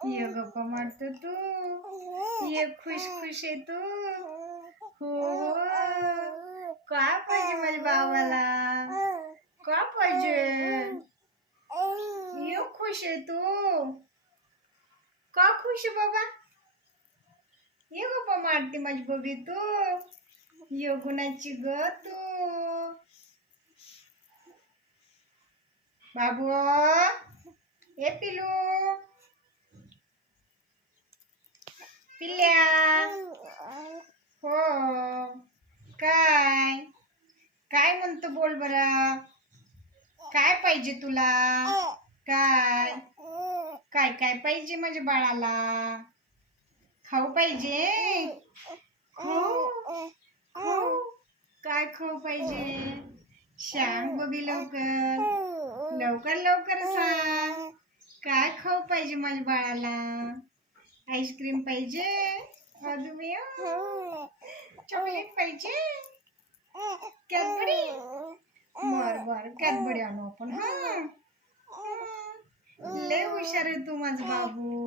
ये गप्पा मारतो तू, ये खुश खुश आहे तू. हो काय पाहिजे माझ्या बाबाला, काय पाहिजे. ये खुश आहे तू, का खुश आहे बाबा. ये गप्पा मारते माझी बबी तू, ये गुणाची ग तू. बाबू ये पिलू, पिल्या. हो काय काय म्हणतो बोल बरा, काय पाहिजे तुला. काय काय काय पाहिजे माझ्या बाळाला. खाऊ पाहिजे. हो काय खाऊ पाहिजे. सांग बबी लवकर लवकर लवकर सांग. काय खाऊ पाहिजे माझ्या बाळाला. आईस्क्रीम पाहिजे, चॉकलेट पाहिजे, कॅडबरी. बर कॅडबरी आणू आपण. लय हुशार आहे तू माझा बाबू,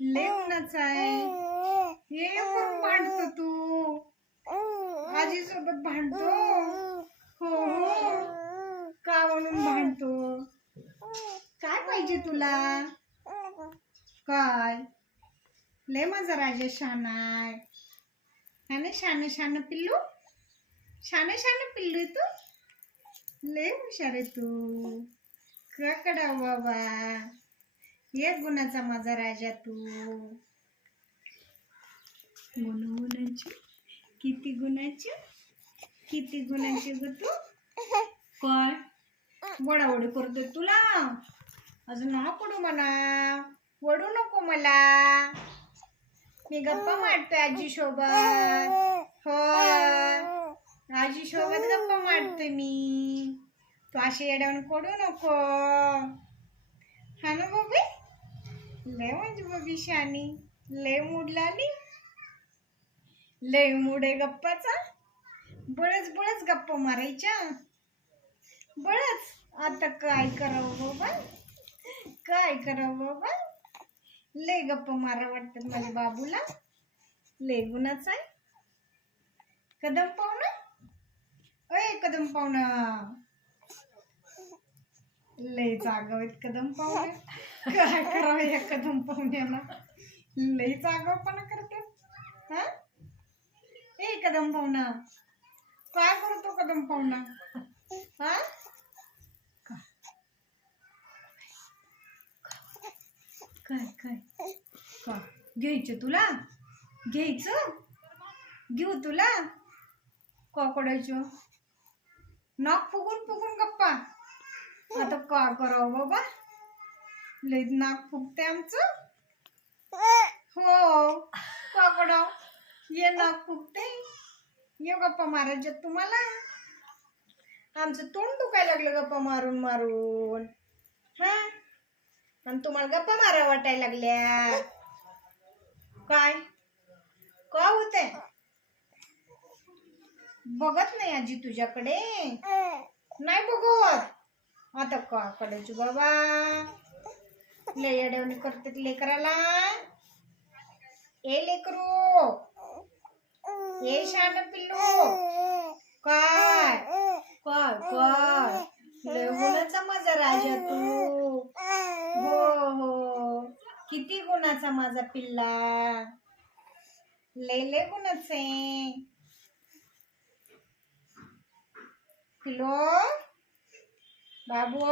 लय उन्हाचा आहे. ये करून भांडतो तू, आजी सोबत भांडतो. हो का म्हणून भांडतो. काय पाहिजे तुला. काय लय माझा राजा शान आहे. शान शान पिल्लू, शान शान पिल्लू आहे तू. लय हुशार आहे तू. कडा बाबा, एक गुणाचा माझा राजा तू. गुणाची किती गुणाची, किती गुणाची ग तू. काय वडावडी करतोय तुला. अजून ना पडू मला, वडू नको मला. मी गप्पा मारतोय आजी सोबत. हो आजी सोबत गप्पा मारतोय मी. तू अशी येड्यावर पडू नको. हा ना बबी. लय म्हणजे बबी शानी, लय मूड लाली, लय मूड आहे गप्पाचा. बळच गप्पा मारायच्या बळच. आता काय करावं बाबा, काय करावं बाबा. लय गप्पा मारा वाटतात माझ्या बाबूला. लय गुणाचा आहे. कदम पाहुणा, अय कदम पाहुणा. लय जागा आहेत कदम पाहुणे. काय करावं या कदम पाहुण्याला. लय जागापणा करते. हा ए कदम पाहुणा, काय करतो कदम पाहुणा. हा काय काय का घ्यायचं तुला, घ्यायचं घेऊ तुला. काकडायचं नाक फुगून फुगून गप्पा. आता का करावं बाबा, लय नाक फुगते आमचं. हो काकडा ये नाक फुगते. ये गप्पा मारायच्या तुम्हाला. आमचं तोंड दुखायला लागलं गप्पा मारून मारून. हा आणि तुम्हाला गप्पा मारा वाटायला लागल्या. काय का होतंय. बघत नाही आजी तुझ्याकडे, नाही बघत. आता का करायची बाबा. लय येड्यावणी करतात लेकराला. ए लेकरू, ए शान पिल्लू. काय काय काय लय गुणाचा माझा राजा तू. हो किती गुणाचा माझा पिल्ला. लय गुणाचे पिल्लो बाबू.